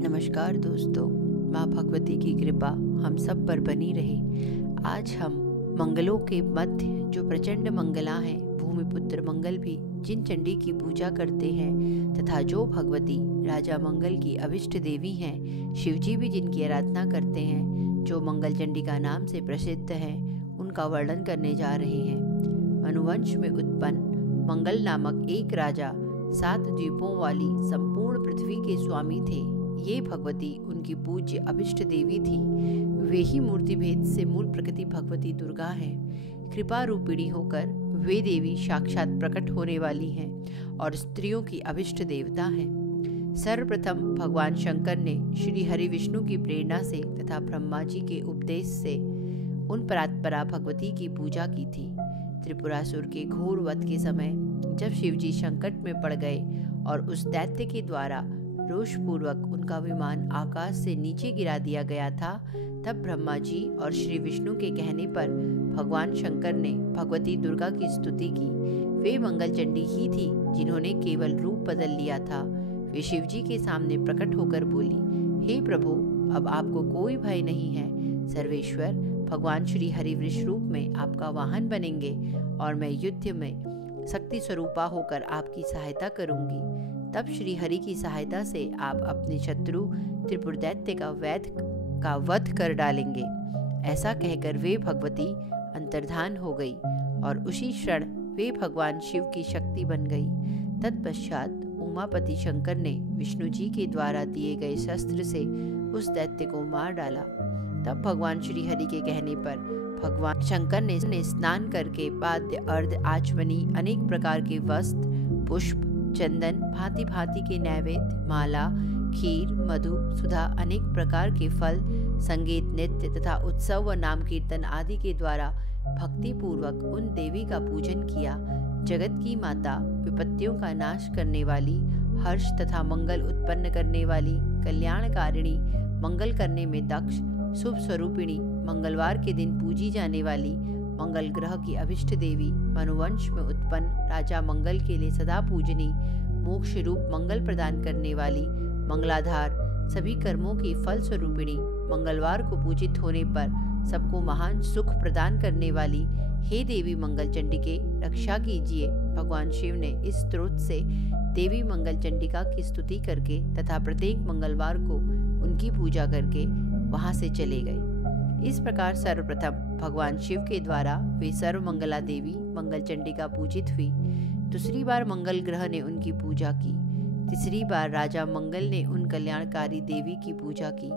नमस्कार दोस्तों, माँ भगवती की कृपा हम सब पर बनी रहे। आज हम मंगलों के मध्य जो प्रचंड मंगला हैं, भूमिपुत्र मंगल भी जिन चंडी की पूजा करते हैं तथा जो भगवती राजा मंगल की अभिष्ट देवी हैं, शिवजी भी जिनकी आराधना करते हैं, जो मंगल चंडिका नाम से प्रसिद्ध हैं, उनका वर्णन करने जा रहे हैं। मनुवंश में उत्पन्न मंगल नामक एक राजा 7 द्वीपों वाली संपूर्ण पृथ्वी के स्वामी थे। ये भगवती उनकी पूज्य अभिष्ट देवी थी। वे ही मूर्ति भेद से मूल प्रकृति भगवती दुर्गा हैं। कृपा रूपिणी होकर वे देवी साक्षात प्रकट होने वाली हैं और स्त्रियों की अभिष्ट देवता हैं। सर्वप्रथम भगवान शंकर ने श्री हरि विष्णु की प्रेरणा से तथा ब्रह्मा जी के उपदेश से उन परात्परा भगवती की पूजा की थी। त्रिपुरासुर के घोर वध के समय जब शिवजी संकट में पड़ गए और उस दैत्य के द्वारा रोषपूर्वक उनका विमान आकाश से नीचे गिरा दिया गया था, तब ब्रह्मा जी और श्री विष्णु के कहने पर भगवान शंकर ने भगवती दुर्गा की स्तुति की। वे मंगल चंडी ही थी जिन्होंने केवल रूप बदल लिया था। वे शिवजी के सामने प्रकट होकर बोली, हे प्रभु, अब आपको कोई भय नहीं है। सर्वेश्वर भगवान श्री हरि वृष रूप में आपका वाहन बनेंगे और मैं युद्ध में शक्ति स्वरूपा होकर आपकी सहायता करूंगी। तब श्री हरि की सहायता से आप अपने शत्रु त्रिपुर दैत्य का वध कर डालेंगे। ऐसा कहकर वे भगवती अंतर्धान हो गई और उसी क्षण वे भगवान शिव की शक्ति बन गई। तत्पश्चात उमापति शंकर ने विष्णु जी के द्वारा दिए गए शस्त्र से उस दैत्य को मार डाला। तब भगवान श्री हरि के कहने पर भगवान शंकर ने स्नान करके पाद्य अर्ध आचमनी अनेक प्रकार के वस्त्र, पुष्प, चंदन, भांति भांति के नैवेद्य, माला, खीर, मधु, सुधा, अनेक प्रकार के फल, संगीत, नृत्य तथा उत्सव व नाम कीर्तन आदि के द्वारा भक्ति पूर्वक उन देवी का पूजन किया। जगत की माता, विपत्तियों का नाश करने वाली, हर्ष तथा मंगल उत्पन्न करने वाली, कल्याणकारिणी, मंगल करने में दक्ष, शुभ स्वरूपिणी, मंगलवार के दिन पूजी जाने वाली, मंगल ग्रह की अभिष्ट देवी, मनुवंश में उत्पन्न राजा मंगल के लिए सदा पूजनी, मोक्ष रूप मंगल प्रदान करने वाली, मंगलाधार, सभी कर्मों की फल स्वरूपिणी, मंगलवार को पूजित होने पर सबको महान सुख प्रदान करने वाली, हे देवी मंगल चंडिके, रक्षा कीजिए। भगवान शिव ने इस स्तोत्र से देवी मंगल चंडिका की स्तुति करके तथा प्रत्येक मंगलवार को उनकी पूजा करके वहां से चले गए। इस प्रकार सर्वप्रथम भगवान शिव के द्वारा वे सर्वमंगला देवी मंगल चंडिका पूजित हुई। दूसरी बार मंगल ग्रह ने उनकी पूजा की। तीसरी बार राजा मंगल ने उन कल्याणकारी देवी की पूजा की।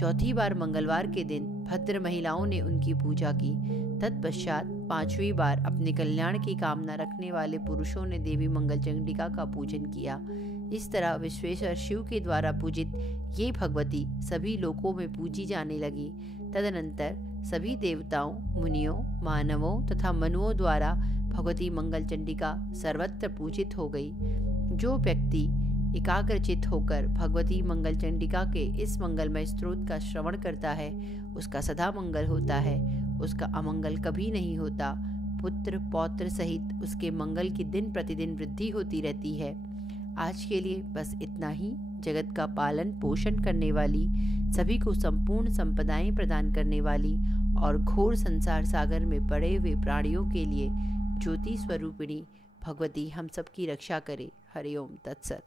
चौथी बार मंगलवार के दिन भद्र महिलाओं ने उनकी पूजा की। तत्पश्चात पांचवी बार अपने कल्याण की कामना रखने वाले पुरुषों ने देवी मंगल चंडिका का पूजन किया। इस तरह विश्वेश्वर शिव के द्वारा पूजित ये भगवती सभी लोकों में पूजी जाने लगी। तदनंतर सभी देवताओं, मुनियों, मानवों तथा मनुओं द्वारा भगवती मंगल चंडिका सर्वत्र पूजित हो गई। जो व्यक्ति एकाग्रचित होकर भगवती मंगल चंडिका के इस मंगलमय स्त्रोत का श्रवण करता है, उसका सदा मंगल होता है, उसका अमंगल कभी नहीं होता। पुत्र पौत्र सहित उसके मंगल की दिन प्रतिदिन वृद्धि होती रहती है। आज के लिए बस इतना ही। जगत का पालन पोषण करने वाली, सभी को संपूर्ण संपदाएं प्रदान करने वाली और घोर संसार सागर में पड़े हुए प्राणियों के लिए ज्योति स्वरूपिणी भगवती हम सबकी रक्षा करे। हरि ओम तत्सत।